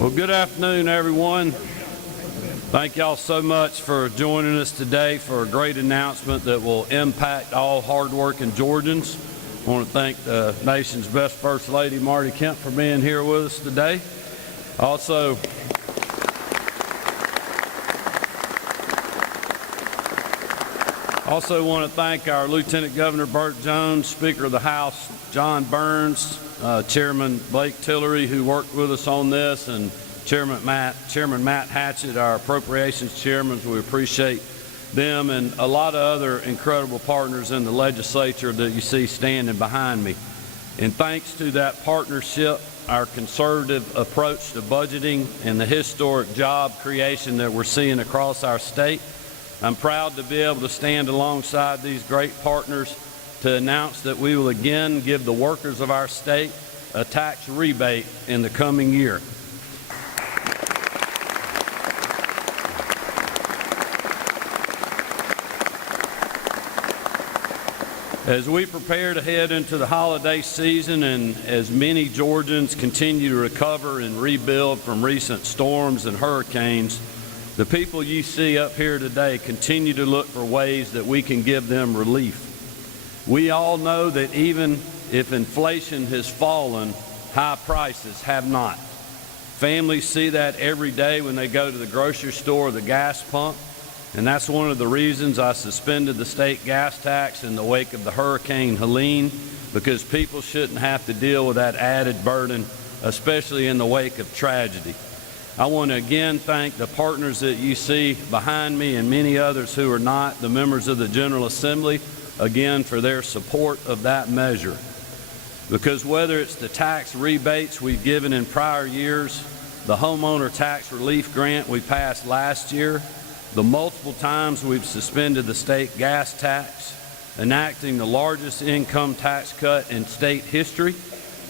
Well, good afternoon, everyone. Thank y'all so much for joining us today for a great announcement that will impact all hardworking Georgians. I want to thank the nation's best First Lady, Marty Kemp, for being here with us today. Also want to thank our Lieutenant Governor Burt Jones, Speaker of the House John Burns, Chairman Blake Tillery, who worked with us on this, and Chairman Matt Hatchett, our appropriations chairman. We appreciate them and a lot of other incredible partners in the legislature that you see standing behind me. And thanks to that partnership, our conservative approach to budgeting, and the historic job creation that we're seeing across our state, I'm proud to be able to stand alongside these great partners to announce that we will again give the workers of our state a tax rebate in the coming year. As we prepare to head into the holiday season, and as many Georgians continue to recover and rebuild from recent storms and hurricanes, the people you see up here today continue to look for ways that we can give them relief. We all know that even if inflation has fallen, high prices have not. Families see that every day when they go to the grocery store or the gas pump, and that's one of the reasons I suspended the state gas tax in the wake of the Hurricane Helene, because people shouldn't have to deal with that added burden, especially in the wake of tragedy. I want to again thank the partners that you see behind me and many others who are not, the members of the General Assembly, again for their support of that measure. Because whether it's the tax rebates we've given in prior years, the homeowner tax relief grant we passed last year, the multiple times we've suspended the state gas tax, enacting the largest income tax cut in state history,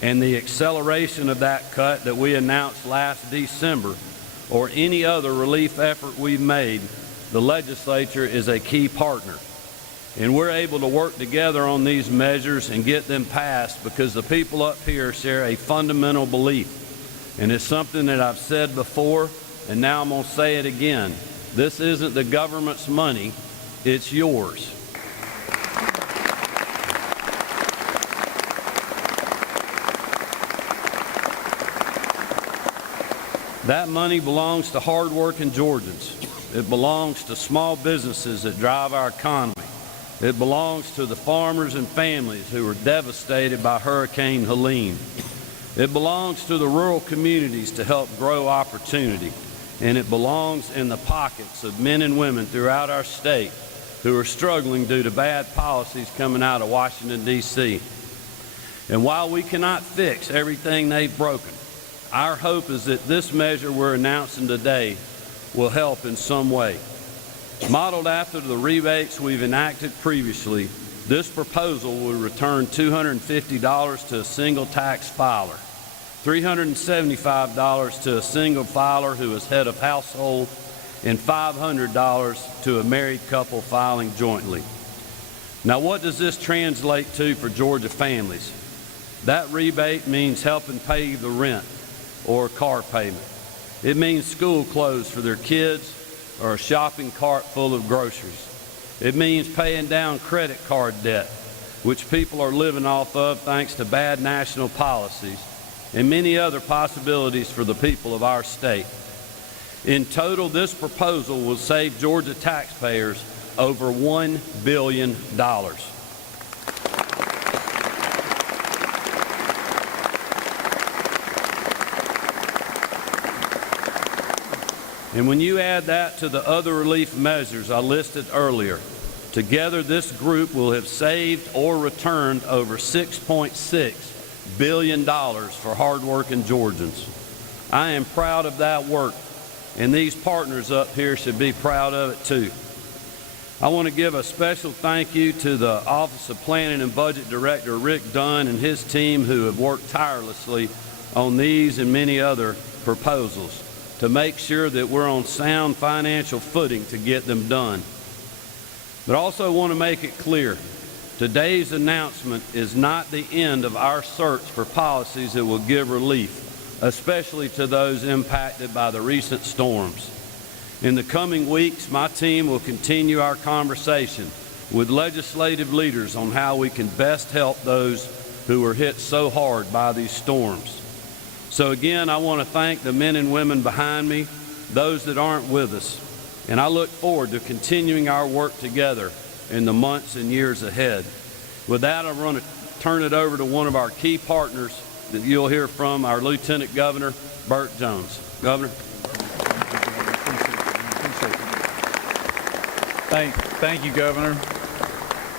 and the acceleration of that cut that we announced last December, or any other relief effort we've made, the legislature is a key partner. And we're able to work together on these measures and get them passed because the people up here share a fundamental belief. And it's something that I've said before, and now I'm going to say it again. This isn't the government's money, it's yours. That money belongs to hardworking Georgians. It belongs to small businesses that drive our economy. It belongs to the farmers and families who were devastated by Hurricane Helene. It belongs to the rural communities to help grow opportunity. And it belongs in the pockets of men and women throughout our state who are struggling due to bad policies coming out of Washington, D.C. And while we cannot fix everything they've broken, our hope is that this measure we're announcing today will help in some way. Modeled after the rebates we've enacted previously, this proposal will return $250 to a single tax filer, $375 to a single filer who is head of household, and $500 to a married couple filing jointly. Now, what does this translate to for Georgia families? That rebate means helping pay the rent or car payment. It means school clothes for their kids or a shopping cart full of groceries. It means paying down credit card debt, which people are living off of thanks to bad national policies, and many other possibilities for the people of our state. In total, this proposal will save Georgia taxpayers over $1 billion. And when you add that to the other relief measures I listed earlier, together this group will have saved or returned over $6.6 billion for hardworking Georgians. I am proud of that work, and these partners up here should be proud of it too. I want to give a special thank you to the Office of Planning and Budget Director Rick Dunn and his team who have worked tirelessly on these and many other proposals to make sure that we're on sound financial footing to get them done. But I also want to make it clear, today's announcement is not the end of our search for policies that will give relief especially to those impacted by the recent storms. In the coming weeks, my team will continue our conversation with legislative leaders on how we can best help those who were hit so hard by these storms. So again, I want to thank the men and women behind me, those that aren't with us, and I look forward to continuing our work together in the months and years ahead. With that, I'm going to turn it over to one of our key partners that you'll hear from, our Lieutenant Governor, Burt Jones. Governor. Thank you, Governor.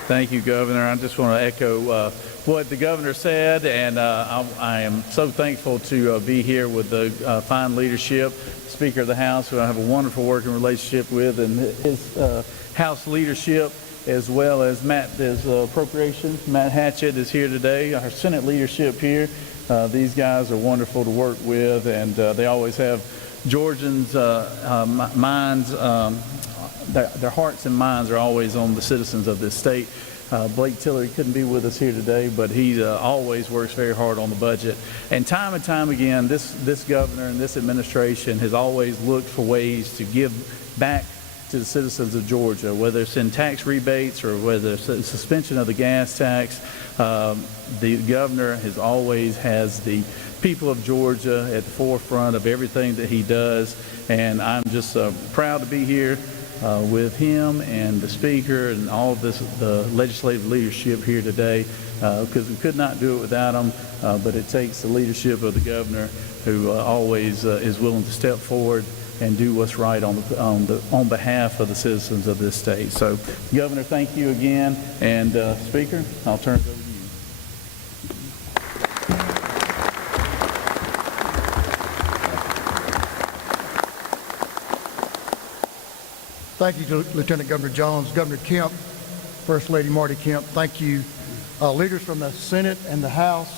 Thank you, Governor. I just want to echo what the Governor said, and I am so thankful to be here with the fine leadership, Speaker of the House, who I have a wonderful working relationship with, and his House leadership, as well as Matt's Appropriations. Matt Hatchett is here today, our Senate leadership here. These guys are wonderful to work with, and they always have Georgians' minds, their hearts and minds are always on the citizens of this state. Blake Tillery couldn't be with us here today, but he always works very hard on the budget. And time again, this governor and this administration has always looked for ways to give back to the citizens of Georgia, whether it's in tax rebates or whether it's a suspension of the gas tax. The governor has the people of Georgia at the forefront of everything that he does, and I'm just proud to be here with him and the Speaker and all of the legislative leadership here today, because we could not do it without them, but it takes the leadership of the governor, who always is willing to step forward and do what's right on behalf of the citizens of this state. So, Governor, thank you again, and Speaker, I'll turn it over to you. Thank you to Lieutenant Governor Jones, Governor Kemp, First Lady Marty Kemp. Thank you, leaders from the Senate and the House.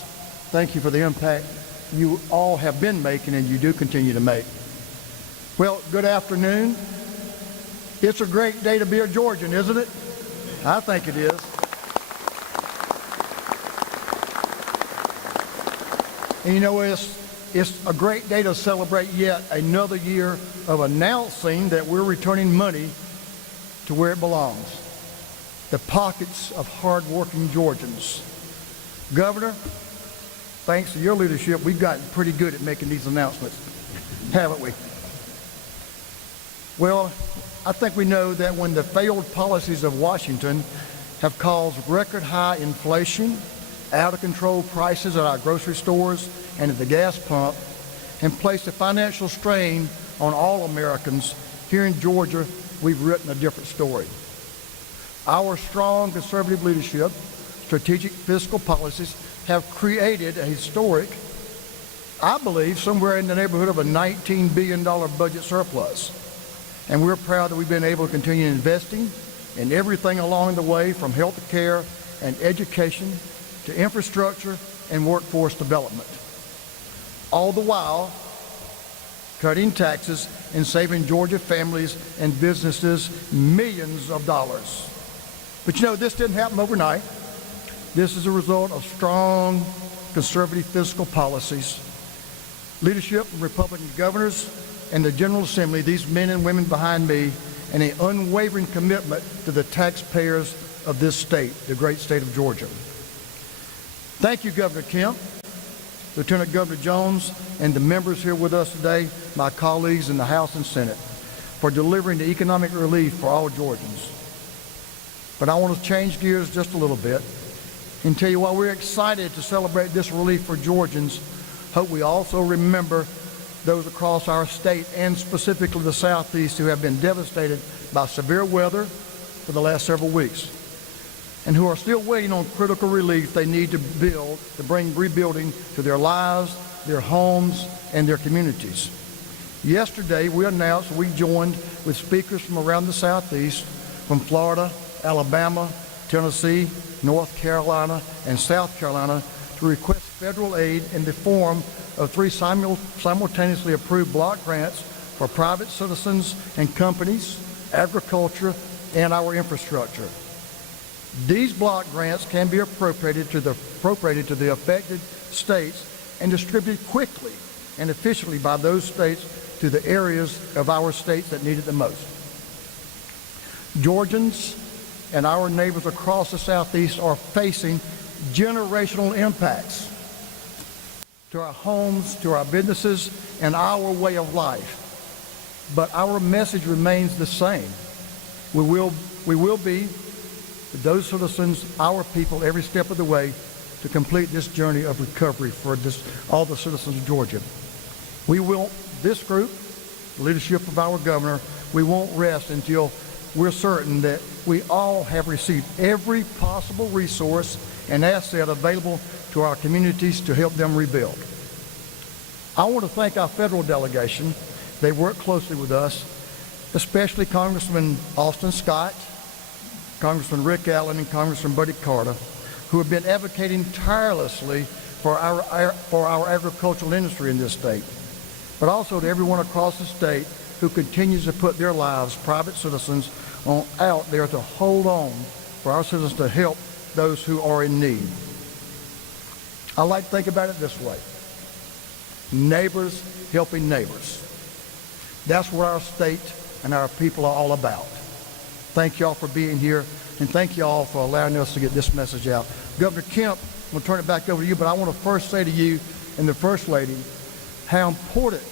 Thank you for the impact you all have been making and you do continue to make. Well, good afternoon. It's a great day to be a Georgian, isn't it? I think it is. And you know, it's a great day to celebrate yet another year of announcing that we're returning money to where it belongs, the pockets of hardworking Georgians. Governor, thanks to your leadership, we've gotten pretty good at making these announcements, haven't we? Well, I think we know that when the failed policies of Washington have caused record high inflation, out of control prices at our grocery stores and at the gas pump, and placed a financial strain on all Americans, here in Georgia, we've written a different story. Our strong conservative leadership, strategic fiscal policies have created a historic, I believe, somewhere in the neighborhood of a $19 billion budget surplus. And we're proud that we've been able to continue investing in everything along the way, from health care and education to infrastructure and workforce development. All the while cutting taxes and saving Georgia families and businesses millions of dollars. But you know, this didn't happen overnight. This is a result of strong conservative fiscal policies, leadership from Republican governors and the General Assembly, these men and women behind me, and an unwavering commitment to the taxpayers of this state, the great state of Georgia. Thank you, Governor Kemp, Lieutenant Governor Jones, and the members here with us today, my colleagues in the House and Senate, for delivering the economic relief for all Georgians. But I want to change gears just a little bit and tell you why we're excited to celebrate this relief for Georgians. Hope we also remember those across our state, and specifically the Southeast, who have been devastated by severe weather for the last several weeks, and who are still waiting on critical relief they need to bring rebuilding to their lives, their homes, and their communities. Yesterday, we announced we joined with speakers from around the Southeast, from Florida, Alabama, Tennessee, North Carolina, and South Carolina, to request federal aid in the form of 3 simultaneously approved block grants for private citizens and companies, agriculture, and our infrastructure. These block grants can be appropriated to the affected states and distributed quickly and efficiently by those states to the areas of our states that need it the most. Georgians and our neighbors across the Southeast are facing generational impacts to our homes, to our businesses, and our way of life. But our message remains the same. We will be, those citizens, our people, every step of the way to complete this journey of recovery for all the citizens of Georgia. This group, the leadership of our governor, we won't rest until we're certain that we all have received every possible resource and asset available to our communities to help them rebuild. I want to thank our federal delegation. They work closely with us, especially Congressman Austin Scott, Congressman Rick Allen, and Congressman Buddy Carter, who have been advocating tirelessly for our agricultural industry in this state, but also to everyone across the state who continues to put their lives, private citizens, out there to hold on for our citizens to help those who are in need. I like to think about it this way. Neighbors helping neighbors. That's what our state and our people are all about. Thank y'all for being here, and thank y'all for allowing us to get this message out. Governor Kemp, I'm going to turn it back over to you, but I want to first say to you and the First Lady how important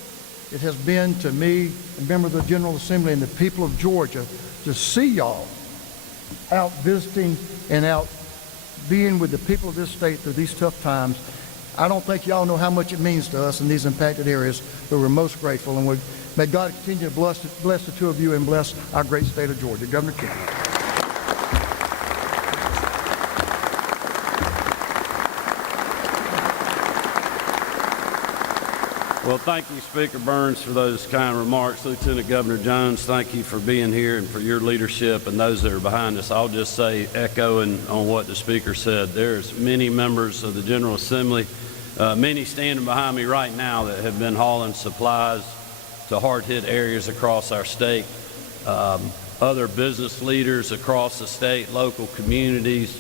it has been to me, a member of the General Assembly, and the people of Georgia to see y'all out visiting and out being with the people of this state through these tough times. I don't think y'all know how much it means to us in these impacted areas, but we're most grateful, and may God continue to bless the two of you and bless our great state of Georgia. Governor Kemp. Well, thank you, Speaker Burns, for those kind remarks. Lieutenant Governor Jones, thank you for being here and for your leadership and those that are behind us. I'll just say, echoing on what the Speaker said, there's many members of the General Assembly, many standing behind me right now that have been hauling supplies to hard-hit areas across our state. Other business leaders across the state, local communities,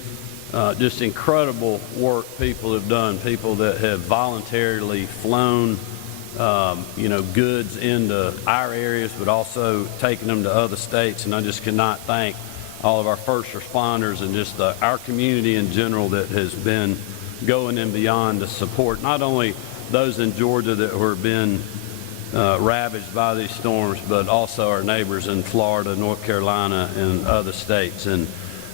just incredible work people have done, people that have voluntarily flown goods into our areas, but also taking them to other states. And I just cannot thank all of our first responders and just our community in general that has been going in beyond to support not only those in Georgia that were being ravaged by these storms, but also our neighbors in Florida, North Carolina, and other states. And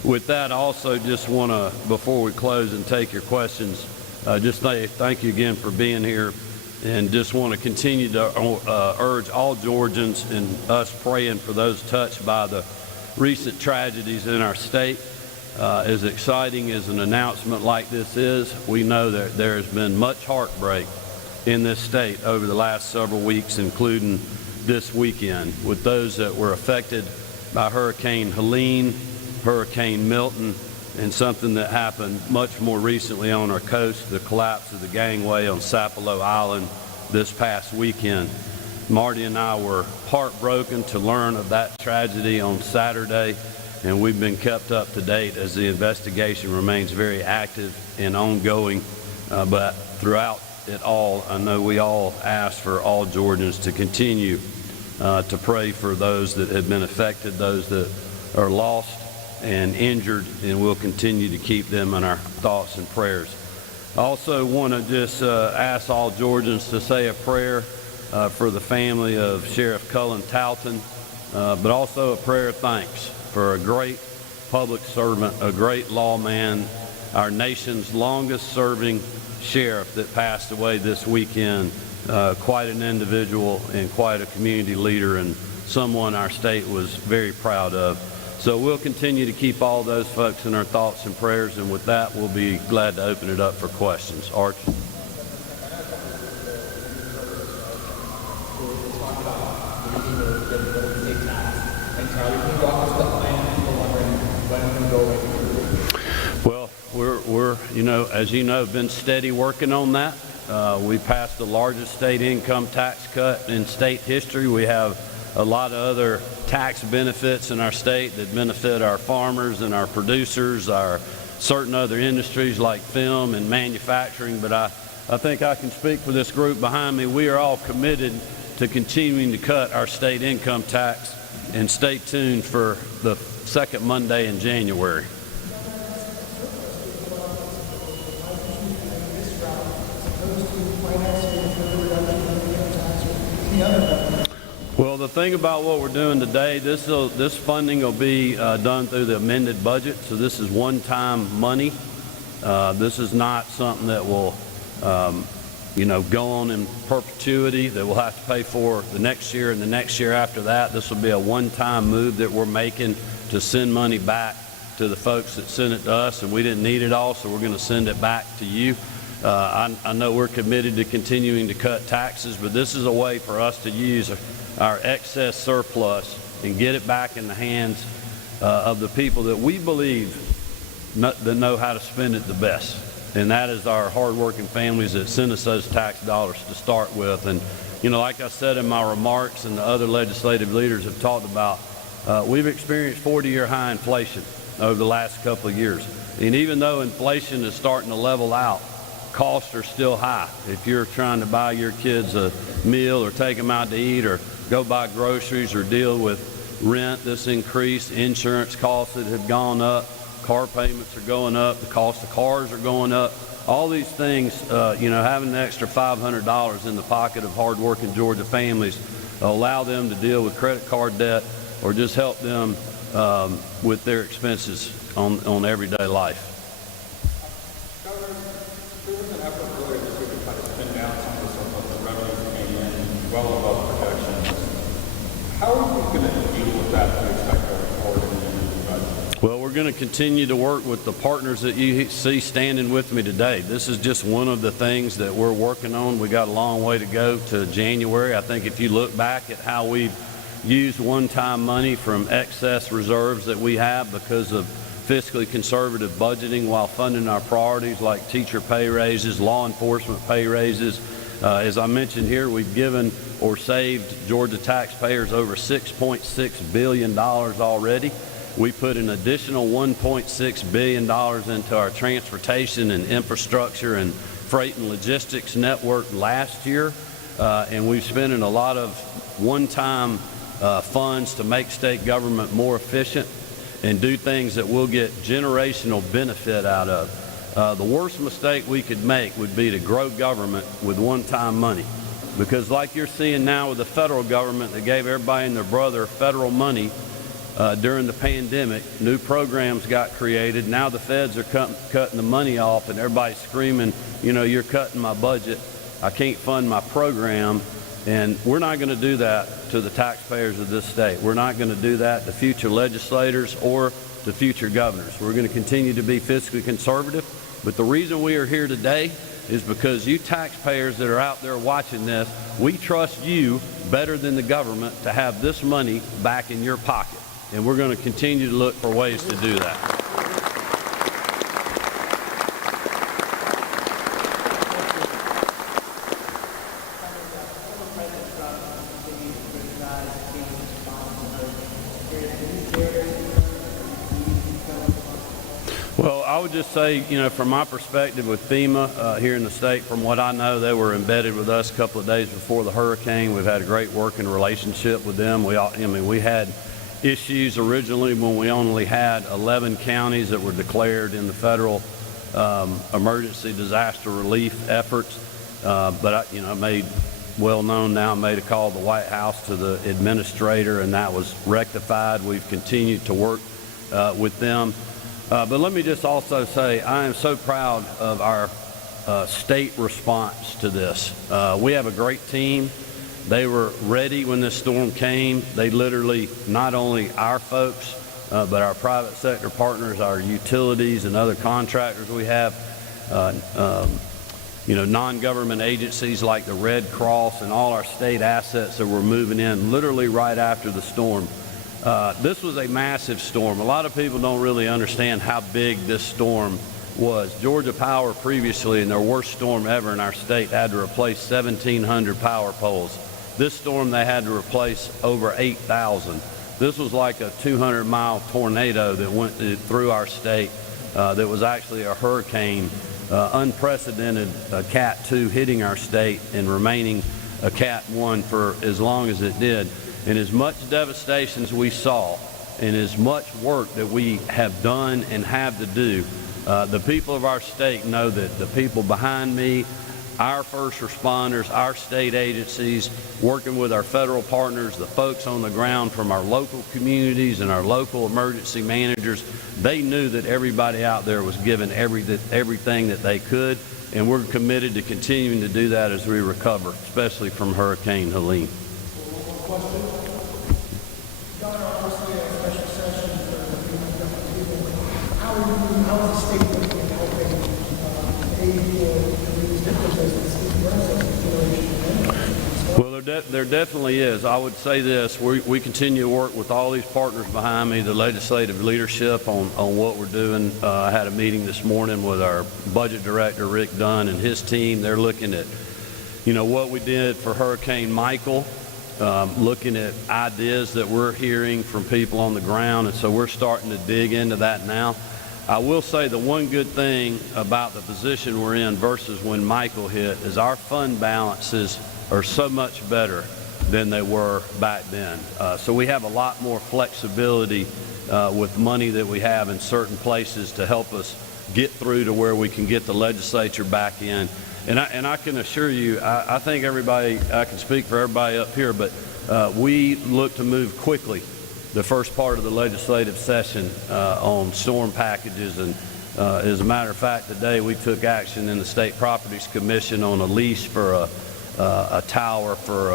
with that, I also just want to, before we close and take your questions, just say thank you again for being here, and just want to continue to urge all Georgians and us praying for those touched by the recent tragedies in our state. As exciting as an announcement like this is, we know that there has been much heartbreak in this state over the last several weeks, including this weekend, with those that were affected by Hurricane Helene, Hurricane Milton, and something that happened much more recently on our coast, the collapse of the gangway on Sapelo Island this past weekend. Marty and I were heartbroken to learn of that tragedy on Saturday, and we've been kept up to date as the investigation remains very active and ongoing. But throughout it all, I know we all ask for all Georgians to continue to pray for those that have been affected, those that are lost and injured, and we'll continue to keep them in our thoughts and prayers. I also want to just ask all Georgians to say a prayer for the family of Sheriff Cullen Talton, but also a prayer of thanks for a great public servant, a great lawman, our nation's longest serving sheriff that passed away this weekend. Quite an individual and quite a community leader, and someone our state was very proud of. So we'll continue to keep all those folks in our thoughts and prayers, and with that, we'll be glad to open it up for questions. Arch. Well, we're as you know, been steady working on that. We passed the largest state income tax cut in state history. We have a lot of other tax benefits in our state that benefit our farmers and our producers, our certain other industries like film and manufacturing. But I think I can speak for this group behind me. We are all committed to continuing to cut our state income tax, and stay tuned for the second Monday in January. Well, the thing about what we're doing today, this funding will be done through the amended budget, so this is one-time money. This is not something that will, go on in perpetuity, that we'll have to pay for the next year and the next year after that. This will be a one-time move that we're making to send money back to the folks that sent it to us, and we didn't need it all, so we're going to send it back to you. I know we're committed to continuing to cut taxes, but this is a way for us to use our excess surplus and get it back in the hands of the people that we believe that know how to spend it the best. And that is our hardworking families that send us those tax dollars to start with. And, like I said in my remarks, and the other legislative leaders have talked about, we've experienced 40-year high inflation over the last couple of years. And even though inflation is starting to level out, costs are still high. If you're trying to buy your kids a meal or take them out to eat or go buy groceries or deal with rent that's increased, insurance costs that have gone up, car payments are going up, the cost of cars are going up. All these things, having an extra $500 in the pocket of hardworking Georgia families allow them to deal with credit card debt or just help them with their expenses on everyday life. Governor, there was an effort earlier this week to try to spin down some of the surplus that revenues came in well above projections. How are we going to deal with that, do you expect, going forward in the end of the budget? Well, we're going to continue to work with the partners that you see standing with me today. This is just one of the things that we're working on. We got a long way to go to January. I think if you look back at how we've used one-time money from excess reserves that we have because of fiscally conservative budgeting while funding our priorities like teacher pay raises, law enforcement pay raises. As I mentioned here, we've given or saved Georgia taxpayers over $6.6 billion already. We put an additional $1.6 billion into our transportation and infrastructure and freight and logistics network last year. And we've spent a lot of one-time funds to make state government more efficient and do things that we'll get generational benefit out of. The worst mistake we could make would be to grow government with one-time money. Because like you're seeing now with the federal government that gave everybody and their brother federal money during the pandemic, new programs got created. Now the feds are cutting the money off and everybody's screaming, you're cutting my budget. I can't fund my program. And we're not going to do that to the taxpayers of this state. We're not going to do that to future legislators or to future governors. We're going to continue to be fiscally conservative. But the reason we are here today is because you taxpayers that are out there watching this, we trust you better than the government to have this money back in your pocket. And we're going to continue to look for ways to do that. Well, I would just say, from my perspective with FEMA here in the state, from what I know, they were embedded with us a couple of days before the hurricane. We've had a great working relationship with them. We had issues originally when we only had 11 counties that were declared in the federal emergency disaster relief efforts. But I made well known now, made a call to the White House to the administrator, and that was rectified. We've continued to work with them. But let me just also say I am so proud of our state response to this. We have a great team. They were ready when this storm came. They literally, not only our folks, but our private sector partners, our utilities and other contractors we have, non-government agencies like the Red Cross and all our state assets that were moving in literally right after the storm. This was a massive storm. A lot of people don't really understand how big this storm was. Georgia Power previously, in their worst storm ever in our state, had to replace 1,700 power poles. This storm, they had to replace over 8,000. This was like a 200-mile tornado that went through our state that was actually a hurricane unprecedented Cat 2 hitting our state and remaining a Cat 1 for as long as it did. And as much devastation as we saw and as much work that we have done and have to do, the people of our state know that the people behind me, our first responders, our state agencies, working with our federal partners, the folks on the ground from our local communities and our local emergency managers, they knew that everybody out there was given everything that they could, and we're committed to continuing to do that as we recover, especially from Hurricane Helene. Governor, obviously a special session for how is the state looking at helping aid for these different businesses? Well, there definitely is. I would say this, we continue to work with all these partners behind me, the legislative leadership on what we're doing. I had a meeting this morning with our budget director, Rick Dunn, and his team. They're looking at, what we did for Hurricane Michael, looking at ideas that we're hearing from people on the ground, and so we're starting to dig into that now. I will say the one good thing about the position we're in versus when Michael hit is our fund balances are so much better than they were back then. So we have a lot more flexibility with money that we have in certain places to help us get through to where we can get the legislature back in. And I can assure you, I think everybody, I can speak for everybody up here, but we look to move quickly the first part of the legislative session on storm packages. And as a matter of fact, today we took action in the State Properties Commission on a lease for a tower for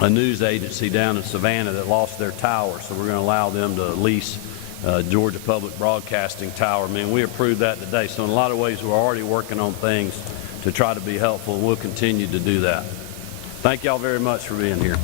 a news agency down in Savannah that lost their tower. So we're going to allow them to lease Georgia Public Broadcasting Tower. I mean, we approved that today. So in a lot of ways, we're already working on things to try to be helpful, and we'll continue to do that. Thank y'all very much for being here.